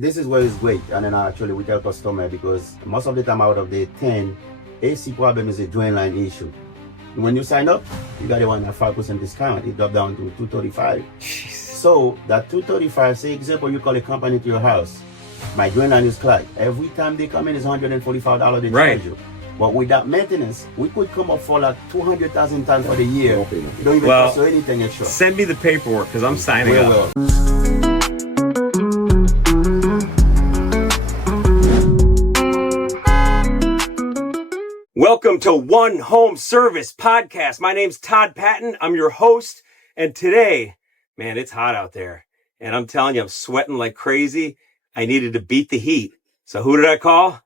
This is where it's great. And then actually we tell customer because most of the time out of the 10, AC problem is a drain line issue. When you sign up, you got a 5% discount. It dropped down to $235. Jeez. So that $235, say example, you call a company to your house. My drain line is clogged. Every time they come in, it's $145 they charge you. But with that maintenance, we could come up for like 200,000 times for the year. You don't even cost you anything extra. Send me the paperwork because I'm signing up. Welcome to One Home Service Podcast. My name's Todd Patton. I'm your host. And today, man, it's hot out there. And I'm telling you, I'm sweating like crazy. I needed to beat the heat. So who did I call?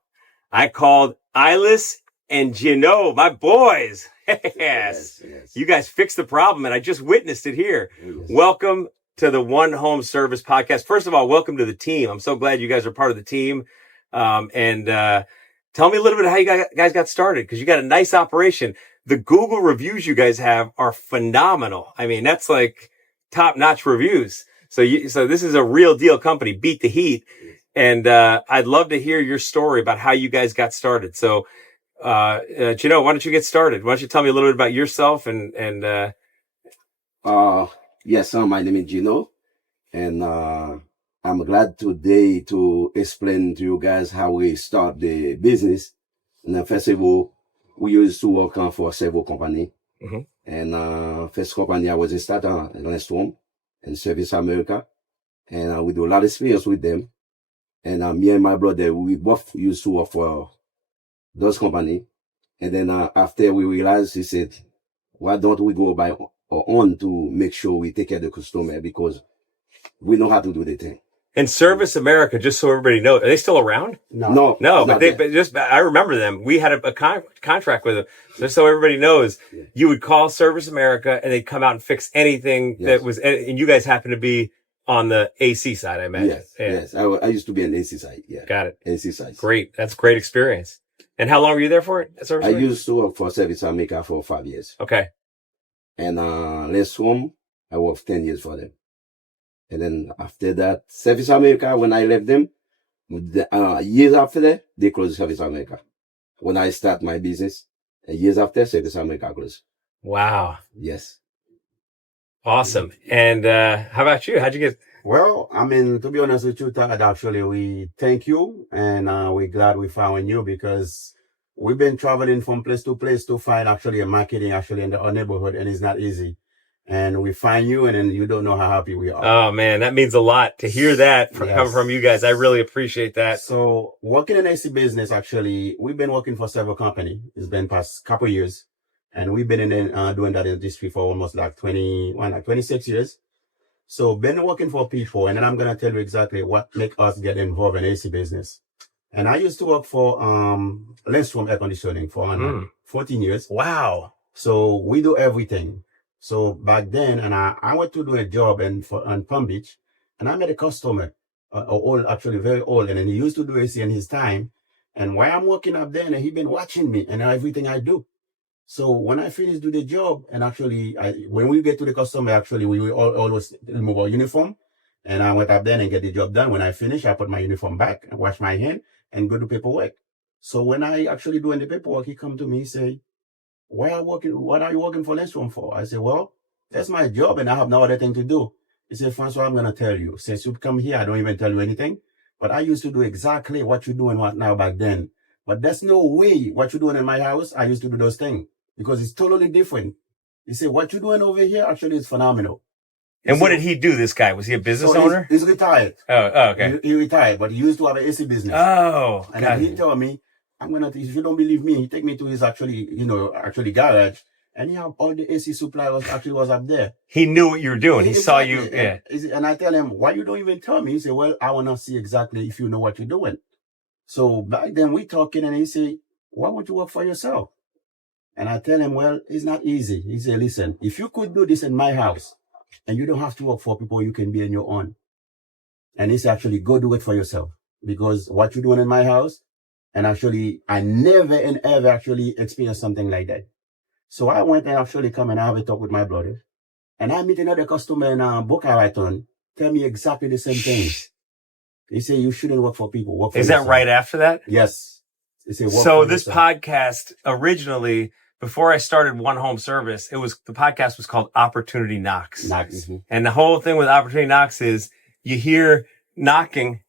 I called Iles and Jeanot, my boys. Yes. You guys fixed the problem, and I just witnessed it here. Yes. Welcome to the One Home Service Podcast. First of all, welcome to the team. I'm so glad you guys are part of the team. Tell me a little bit how you guys got started, because you got a nice operation. The Google reviews you guys have are phenomenal. I mean, that's like top-notch reviews. So this is a real deal company, Beat the Heat. And I'd love to hear your story about how you guys got started. So, Jeanot, why don't you get started? Why don't you tell me a little bit about yourself Yes, my name is Jeanot, and I'm glad today to explain to you guys how we start the business. And first of all, we used to work for several companies. Mm-hmm. And first company I was a starter in Restaurant and Service America. And we do a lot of experience with them. And me and my brother, we both used to work for those companies. And then after we realized, he said, why don't we go by our own to make sure we take care of the customer, because we know how to do the thing. And Service America, just so everybody knows, are they still around? No, but I remember them. We had a contract with them. Just so everybody knows, you would call Service America and they'd come out and fix anything that was, and you guys happen to be on the AC side, I imagine. Yes. I used to be on the AC side. Yeah. Got it. AC side. Great. That's a great experience. And how long were you there for at Service America? I used to work for Service America for 5 years. Okay. And last home, I worked 10 years for them. And then after that, Service America, when I left them, years after that, they closed Service America. When I start my business, years after, Service America closed. Wow. Yes. Awesome. And how about you? How'd you get? Well, I mean, to be honest with you, Todd, actually, we thank you, and we're glad we found you, because we've been traveling from place to find actually a marketing actually in our neighborhood, and it's not easy. And we find you, and then you don't know how happy we are. Oh man, that means a lot to hear that coming from you guys. I really appreciate that. So working in AC business, actually, we've been working for several companies. It's been past couple of years, and we've been doing that industry for almost like 26 years. So been working for people, and then I'm gonna tell you exactly what make us get involved in AC business. And I used to work for Lensroom Air Conditioning for 14 years. Wow. So we do everything. So back then, and I went to do a job on Palm Beach, and I met a customer, actually very old, and then he used to do AC in his time. And while I'm working up there, and he been watching me and everything I do. So when I finished do the job, and actually, when we get to the customer, actually, we will always remove our uniform. And I went up there and get the job done. When I finished, I put my uniform back and wash my hand and go do paperwork. So when I actually doing the paperwork, he come to me, he say, what are you working for Lensroom for? I said, well, that's my job and I have no other thing to do. He said, Francois, I'm going to tell you. Since you come here, I don't even tell you anything. But I used to do exactly what you're doing right now back then. But there's no way what you're doing in my house, I used to do those things. Because it's totally different. He said, what you're doing over here actually is phenomenal. And what did he do, this guy? Was he a business owner? He's retired. Oh, okay. He retired, but he used to have an AC business. Oh, and then he told me, if you don't believe me, he take me to his actually garage, and he have all the AC supply was up there. He knew what you were doing. He saw you. Yeah. And I tell him, why you don't even tell me? He said, well, I want to see exactly if you know what you're doing. So back then we talking, and he said, why won't you work for yourself? And I tell him, well, it's not easy. He said, listen, if you could do this in my house and you don't have to work for people, you can be on your own. And he said, actually, go do it for yourself, because what you're doing in my house, and actually, I never and ever actually experienced something like that. So I went and actually come and have a talk with my brother. And I meet another customer in Boca Raton, tell me exactly the same thing. He said, you shouldn't work for people. Work for Is that yourself. right after that? Yes. He said, work So for this yourself. podcast originally, before I started One Home Service, the podcast was called Opportunity Knocks. Nice. And the whole thing with Opportunity Knocks is you hear knocking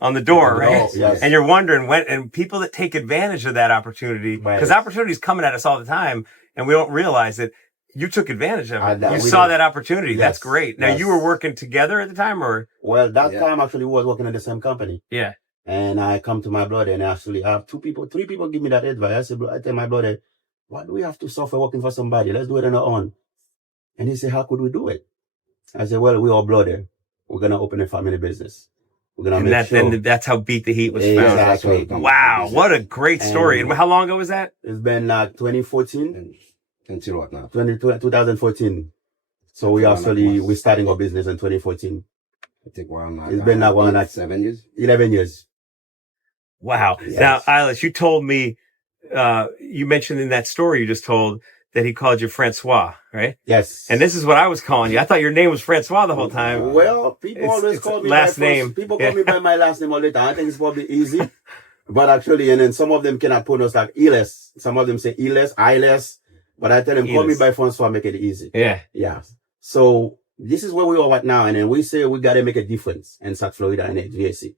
on the door, right? Oh, yes. And you're wondering and people that take advantage of that opportunity, because Right. opportunity is coming at us all the time and we don't realize it. You took advantage of it. We You saw did. that opportunity. That's Yes. great. Now Yes. you were working together at the time, or? Well, that Yeah. time actually we was working at the same company. Yeah. And I come to my brother and actually I have three people give me that advice. I tell my brother, why do we have to suffer working for somebody? Let's do it on our own. And he said, how could we do it? I said, well, we all brother. We're going to open a family business. We're going to make sure. And that's how Beat the Heat was founded. Exactly. Wow. What a great story. And how long ago was that? It's been 2014, Until what now? 2014. So we're starting our business in 2014. I think It's been now 7 years. 11 years. Wow. Yes. Now, Iles, you told me, you mentioned in that story you just told that he called you Francois, right? Yes. And this is what I was calling you. I thought your name was Francois the whole time. Well, people always call me last by name. People call me by my last name all the time. I think it's probably easy. But actually, and then some of them cannot pronounce like Iles. Some of them say Iles. But I tell them, call me by Francois, make it easy. Yeah. Yeah. So this is where we are right now. And then we say we got to make a difference in South Florida and HVAC.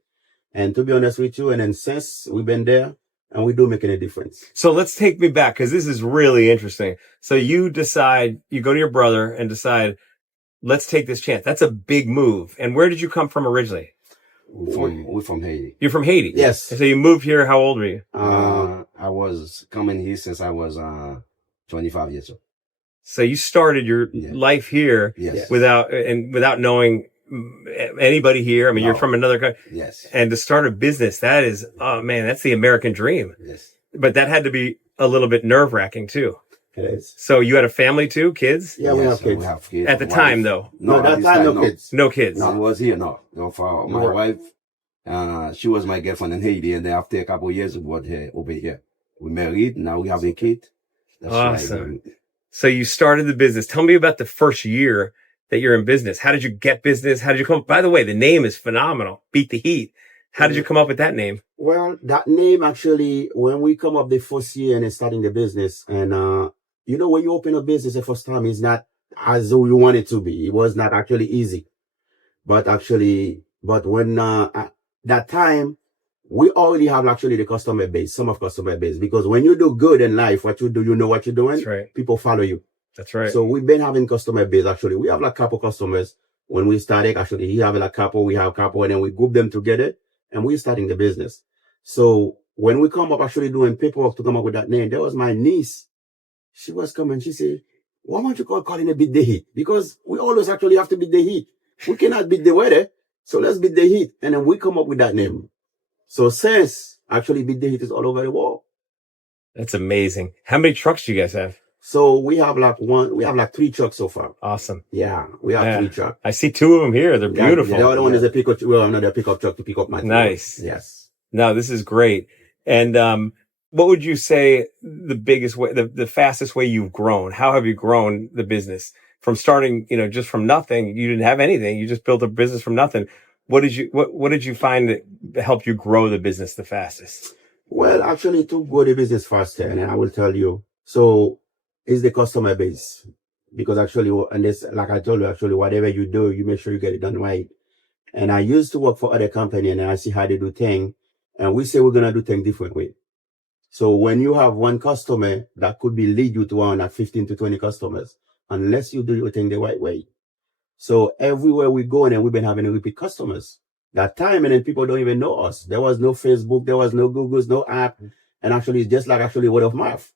And to be honest with you, and then since we've been there, and we do making a difference. So let's take me back, because this is really interesting. So you go to your brother and decide, let's take this chance. That's a big move. And where did you come from originally? We're from Haiti. You're from Haiti? Yes. So you moved here. How old were you? I was coming here since I was 25 years old. So you started your life here Yes. without knowing anybody here. I mean, No. you're from another country. Yes. And to start a business, that is, oh man, that's the American dream. Yes. But that had to be a little bit nerve wracking too. It is. So you had a family too, kids? Yeah, we Yes, have kids. We have kids. At the Wife. time though? No, at that this time, no no. kids. No kids. No, I was here, no. No, for my wife, she was my girlfriend in Haiti, and then after a couple of years, we brought her over here. We married, now we have a kid. That's Awesome. So you started the business. Tell me about the first year that you're in business. How did you get business? How did you come? By the way, the name is phenomenal. Beat the Heat. How did you come up with that name? Well, that name actually, when we come up the first year and starting the business, and when you open a business the first time, it's not as though you want it to be. It was not actually easy. But when at that time, we already have actually the customer base, some of customer base, because when you do good in life, what you do, you know what you're doing. That's right. People follow you. That's right. So we've been having customer base. Actually, we have like couple customers. When we started, actually, he have like couple, we have couple, and then we group them together and we're starting the business. So when we come up actually doing paperwork to come up with that name, there was my niece. She was coming. She said, why don't you calling it Beat the Heat? Because we always actually have to beat the heat. We cannot beat the weather. So let's beat the heat. And then we come up with that name. So since actually Beat the Heat is all over the world. That's amazing. How many trucks do you guys have? So we have like 3 trucks so far. Awesome. Yeah, we have 3 trucks. I see 2 of them here. They're beautiful. The other one is a pickup. Well, another pickup truck to pick up my Nice. Yes. No, this is great. And what would you say the biggest way, the fastest way you've grown? How have you grown the business from starting? Just from nothing. You didn't have anything. You just built a business from nothing. What did you find that helped you grow the business the fastest? Well, actually, to grow the business faster, and I will tell you. So, is the customer base, because actually, and this, like I told you, actually, whatever you do, you make sure you get it done right. And I used to work for other company, and I see how they do things, and we say we're gonna do things different way. So when you have one customer, that could be lead you to around like 15 to 20 customers, unless you do your thing the right way. So everywhere we go, and then we've been having repeat customers. That time, and then people don't even know us. There was no Facebook, there was no Google's, no app, and actually it's just like actually word of mouth.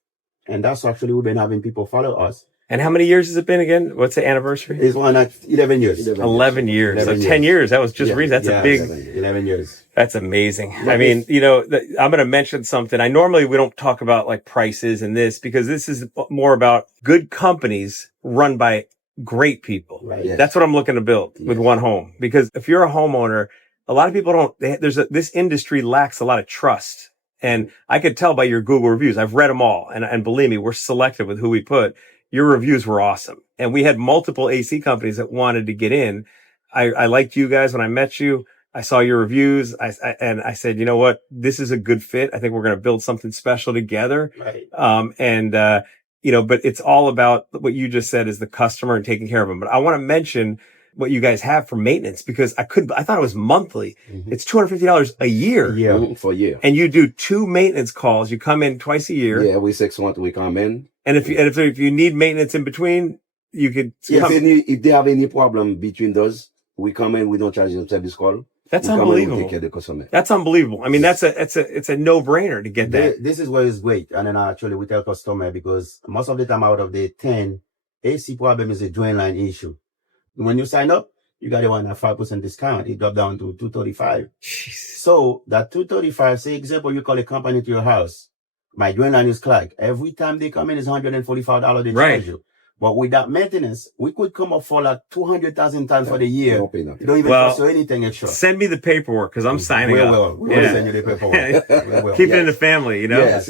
And that's actually we've been having people follow us. And how many years has it been again? What's the anniversary? It's one at 11 years. 11 years. 11 so 10 years. That was just recent. That's a big. 11 years. That's amazing. I mean, I'm going to mention something. Normally we don't talk about like prices and this, because this is more about good companies run by great people. Right. Yes. That's what I'm looking to build with One Home. Because if you're a homeowner, a lot of people this industry lacks a lot of trust. And I could tell by your Google reviews. I've read them all. And believe me, we're selective with who we put. Your reviews were awesome. And we had multiple AC companies that wanted to get in. I liked you guys when I met you. I saw your reviews. And I said, you know what? This is a good fit. I think we're going to build something special together. Right. But it's all about what you just said is the customer and taking care of them. But I want to mention what you guys have for maintenance because I thought it was monthly. Mhm. It's $250 a year. For a year. And you do 2 maintenance calls. You come in twice a year. Yeah, every 6 months we come in. And if you need maintenance in between, you could come. If they have any problem between those, we come in, we don't charge them service call. That's we come in, we unbelievable. take care of the customer. That's unbelievable. I mean, it's a no-brainer to get that. This is where it's great. And then actually we tell customer because most of the time out of the 10, AC problem is a drain line issue. When you sign up, you got a 5% discount. It dropped down to $235. Jeez. So that $235, say example, you call a company to your house. My drain line is clogged. Every time they come in, it's $145 they Right. charge you. But with that maintenance, we could come up for like 200,000 times for the year. Don't pay nothing. You don't even Well, cost you anything extra. Send me the paperwork because I'm signing We up. will. We Yeah. will send you the paperwork. We will. Keep it in the family, you know? Yes.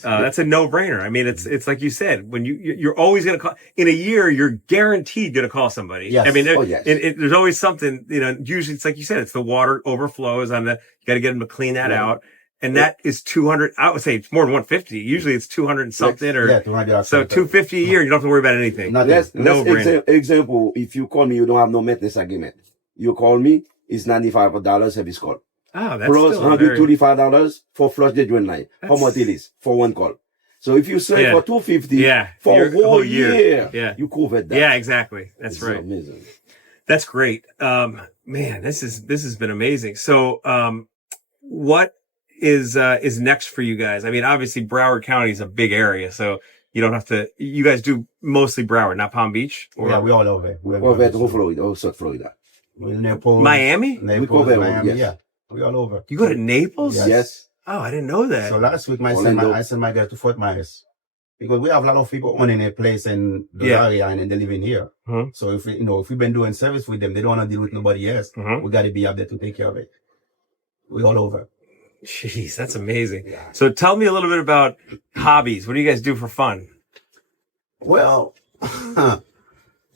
That's a no-brainer. I mean, it's like you said, when you're always going to call in a year, you're guaranteed going to call somebody. Yes. I mean, yes. there's always something, usually it's like you said, it's the water overflows you got to get them to clean that Yeah. out. And that is 200. I would say it's more than 150. Usually it's 200 and something Yeah, 200. so 250 a year. You don't have to worry about anything. Nothing. No-brainer. Example, if you call me, you don't have no maintenance agreement. You call me, it's $95 service call. Oh, that's Plus still very, $125 for flush the drain line. How That's- much it is for one call? So if you sell Yeah. for $250 Yeah. for Your a whole whole year. year, Yeah. you covered that. yeah, exactly. That's It's right. amazing. That's great. Man, this has been amazing. So, what is next for you guys? I mean, obviously Broward County is a big area, so you don't have to, you guys do mostly Broward, not Palm Beach or Yeah, we all over. We're Over to Florida, or South Florida. Naples, Miami? Naples, cover, Miami. yes. Yeah, we all over. You go to Naples? Yes. Yes. Oh, I didn't know that. So last week, Orlando. I sent my guy to Fort Myers because we have a lot of people owning a place in the Yeah. area and they live in here. Mhm. So if we've been doing service with them, they don't want to deal with nobody else. Mhm. We got to be up there to take care of it. We all over. Jeez, that's amazing. So tell me a little bit about hobbies. What do you guys do for fun? Well,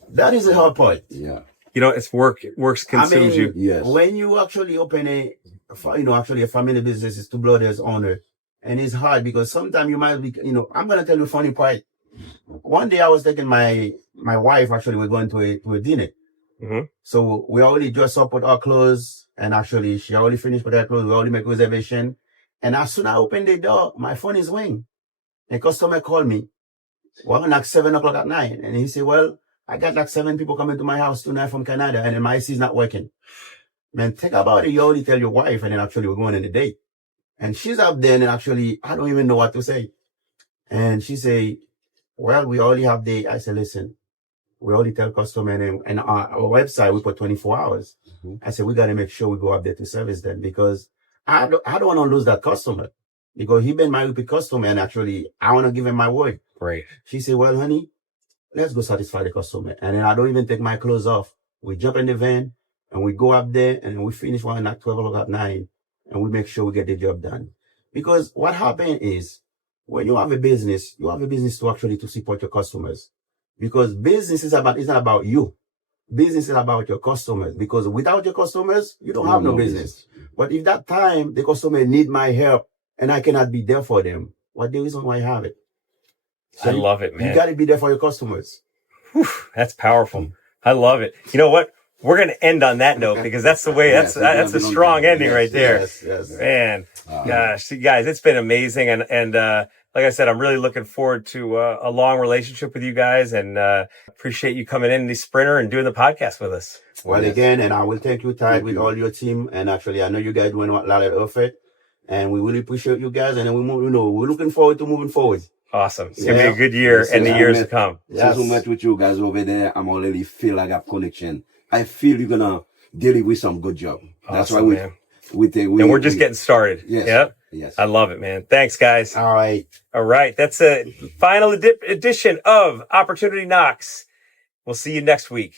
that is the hard part. Yeah. It's works consumes you. Yes. When you actually open a family business, is two brothers owner, and it's hard because sometimes you might be, I'm gonna tell you a funny part. One day I was taking my wife. Actually, we're going to a dinner, Mhm. so we already dressed up with our clothes, and actually she already finished with her clothes. We already make reservation, and as soon as I open the door, my phone is ringing. A customer called me. Well, like 7 o'clock at night, and he said, "Well, I got like 7 people coming to my house tonight from Canada, and then my AC is not working." Man, think about it. You already tell your wife, and then actually we're going on a date. And she's up there, and actually, I don't even know what to say. And she say, "Well, we already have I said, "Listen, we already tell customer, and our website, we put 24 hours. Mhm. I said, "We got to make sure we go up there to service them because I don't want to lose that customer because he been my repeat customer, and actually, I want to give him my word." Great. She said, "Well, honey, let's go satisfy the customer." And then I don't even take my clothes off. We jump in the van and we go up there and we finish one at 12 o'clock at night and we make sure we get the job done. Because what happened is when you have a business to actually to support your customers. Because business is not about you. Business is about your customers. Because without your customers, you don't have no business. But if that time the customer need my help and I cannot be there for them, what's the reason why I have it? I love it, man. You got to be there for your customers. Whew, that's powerful. I love it. You know what? We're going to end on that note because that's the way, that's a strong ending right there. Yes. Man, gosh, see, guys, it's been amazing. And like I said, I'm really looking forward to a long relationship with you guys and appreciate you coming in the Sprinter and doing the podcast with us. Well, again, and I will thank you, Ty, with all your team. And actually, I know you guys doing a lot of effort and we really appreciate you guys. And then we're looking forward to moving forward. Awesome. It's going to be a good year and the years to come. Since we met with you guys over there, I'm already feel like I have connection. I feel you're gonna deliver some good job. That's Awesome, why man. we think And we're just getting started. Yes. Yep. Yes. I love it, man. Thanks, guys. All right. All right. That's a final edition of Opportunity Knocks. We'll see you next week.